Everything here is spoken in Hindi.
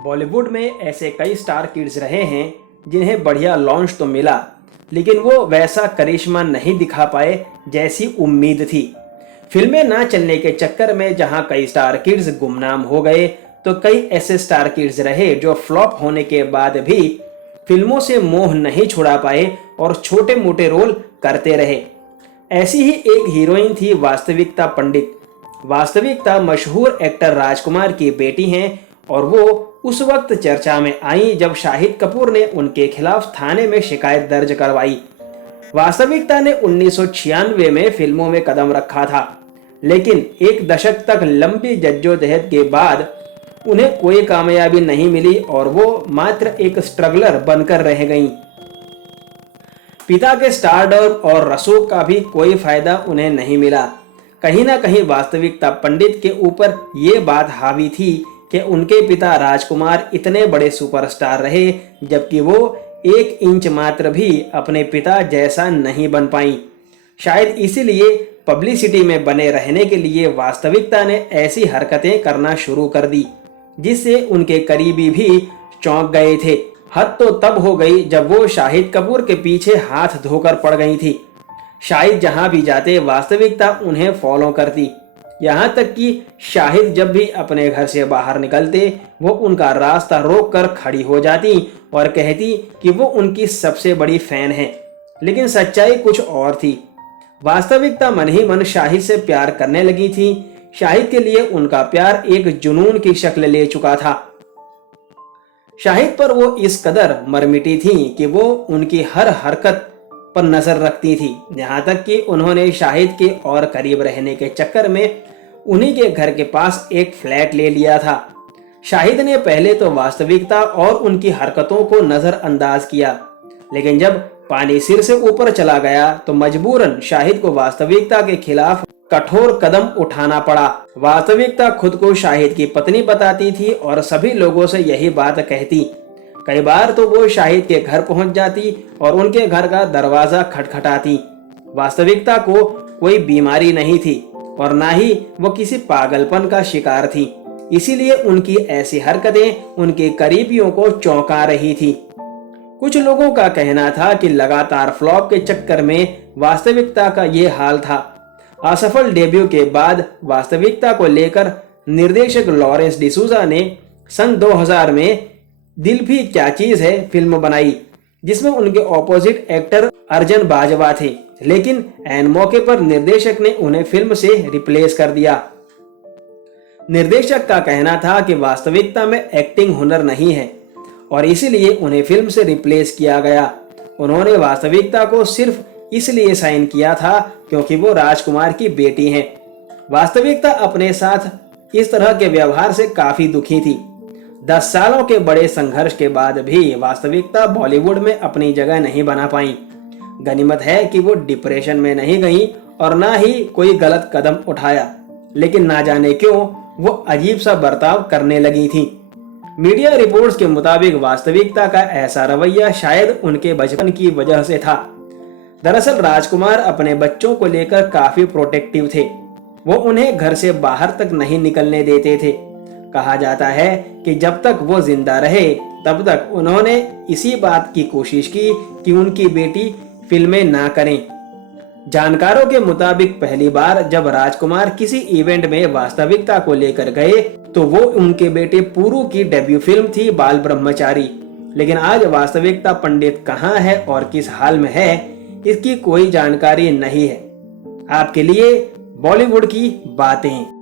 बॉलीवुड में ऐसे कई स्टार किड्स रहे हैं जिन्हें बढ़िया लॉन्च तो मिला, लेकिन वो वैसा करिश्मा नहीं दिखा पाए जैसी उम्मीद थी। फिल्में ना चलने के चक्कर में जहां कई स्टार किड्स गुमनाम हो गए, तो कई ऐसे स्टार किड्स रहे जो फ्लॉप होने के बाद भी फिल्मों से मोह नहीं छुड़ा पाए और छोटे मोटे रोल करते रहे। ऐसी ही एक हीरोइन थी वास्तविकता पंडित। वास्तविकता मशहूर एक्टर राजकुमार की बेटी हैं और वो उस वक्त चर्चा में आई जब शाहिद कपूर ने उनके खिलाफ थाने में शिकायत दर्ज करवाई। वास्तविकता ने 1996 में फिल्मों में कदम रखा था, लेकिन एक दशक तक लंबी जद्दोजहद के बाद उन्हें कोई कामयाबी नहीं मिली और वो मात्र एक स्ट्रगलर बनकर रह गईं। पिता के स्टारडम और रसूख का भी कोई फायदा उन्हें नहीं मिला। कहीं ना कहीं वास्तविकता पंडित के ऊपर ये बात हावी थी कि उनके पिता राजकुमार इतने बड़े सुपरस्टार रहे, जबकि वो 1 इंच मात्र भी अपने पिता जैसा नहीं बन पाई। शायद इसीलिए पब्लिसिटी में बने रहने के लिए वास्तविकता ने ऐसी हरकतें करना शुरू कर दी, जिससे उनके करीबी भी चौंक गए थे। हद तो तब हो गई जब वो शाहिद कपूर के पीछे हाथ धोकर पड़ गई थी। शाहिद जहां भी जाते वास्तविकता उन्हें फॉलो करती। यहाँ तक कि शाहिद जब भी अपने घर से बाहर निकलते वो उनका रास्ता रोक कर खड़ी हो जाती और कहती कि वो उनकी सबसे बड़ी फैन है। लेकिन सच्चाई कुछ और थी। वास्तविकता मन ही मन शाहिद से प्यार करने लगी थी। शाहिद के लिए उनका प्यार एक जुनून की शक्ल ले चुका था। शाहिद पर वो इस कदर मरमिटी थी कि वो उनकी हर हरकत पर नजर रखती थी। यहाँ तक कि उन्होंने शाहिद के और करीब रहने के चक्कर में उन्हीं के घर के पास एक फ्लैट ले लिया था। शाहिद ने पहले तो वास्तविकता और उनकी हरकतों को नजरअंदाज किया, लेकिन जब पानी सिर से ऊपर चला गया तो मजबूरन शाहिद को वास्तविकता के खिलाफ कठोर कदम उठाना पड़ा। वास्तविकता खुद को शाहिद की पत्नी बताती थी और सभी लोगों से यही बात कहती। कई बार तो वो शाहिद के घर पहुंच जाती और उनके घर का दरवाजा खटखटाती। वास्तविकता को कोई बीमारी नहीं थी और ना ही वो किसी पागलपन का शिकार थी, इसीलिए उनकी ऐसी हरकतें उनके करीबियों को चौंका रही थी। कुछ लोगों का कहना था कि लगातार फ्लॉप के चक्कर में वास्तविकता का ये हाल था। असफल डेब्यू के बाद वास्तविकता को लेकर निर्देशक लॉरेंस डिसूजा ने सन 2000 में दिल भी क्या चीज है फिल्म बनाई, जिसमें उनके ऑपोजिट एक्टर अर्जुन बाजवा थे, लेकिन ऐन मौके पर निर्देशक ने उन्हें फिल्म से रिप्लेस कर दिया। निर्देशक का कहना था कि वास्तविकता में एक्टिंग हुनर नहीं है और इसीलिए उन्हें फिल्म से रिप्लेस किया गया। उन्होंने वास्तविकता को सिर्फ इसलिए साइन किया था क्योंकि वो राजकुमार की बेटी हैं। वास्तविकता अपने साथ इस तरह के व्यवहार से काफी दुखी थी। 10 सालों के बड़े संघर्ष के बाद भी वास्तविकता बॉलीवुड में अपनी जगह नहीं बना पाई। गनीमत है कि वो डिप्रेशन में नहीं गई और ना ही कोई गलत कदम उठाया, लेकिन ना जाने क्यों वो अजीब सा बर्ताव करने लगी थी। मीडिया रिपोर्ट्स के मुताबिक वास्तविकता का ऐसा रवैया शायद उनके बचपन की वजह से था। दरअसल राजकुमार अपने बच्चों को लेकर काफी प्रोटेक्टिव थे। वो उन्हें घर से बाहर तक नहीं निकलने देते थे। कहा जाता है कि जब तक वो जिंदा रहे तब तक उन्होंने इसी बात की कोशिश की कि उनकी बेटी फिल्में ना करें। जानकारों के मुताबिक पहली बार जब राजकुमार किसी इवेंट में वास्तविकता को लेकर गए तो वो उनके बेटे पुरु की डेब्यू फिल्म थी बाल ब्रह्मचारी। लेकिन आज वास्तविकता पंडित कहाँ है और किस हाल में है, इसकी कोई जानकारी नहीं है। आपके लिए बॉलीवुड की बातें।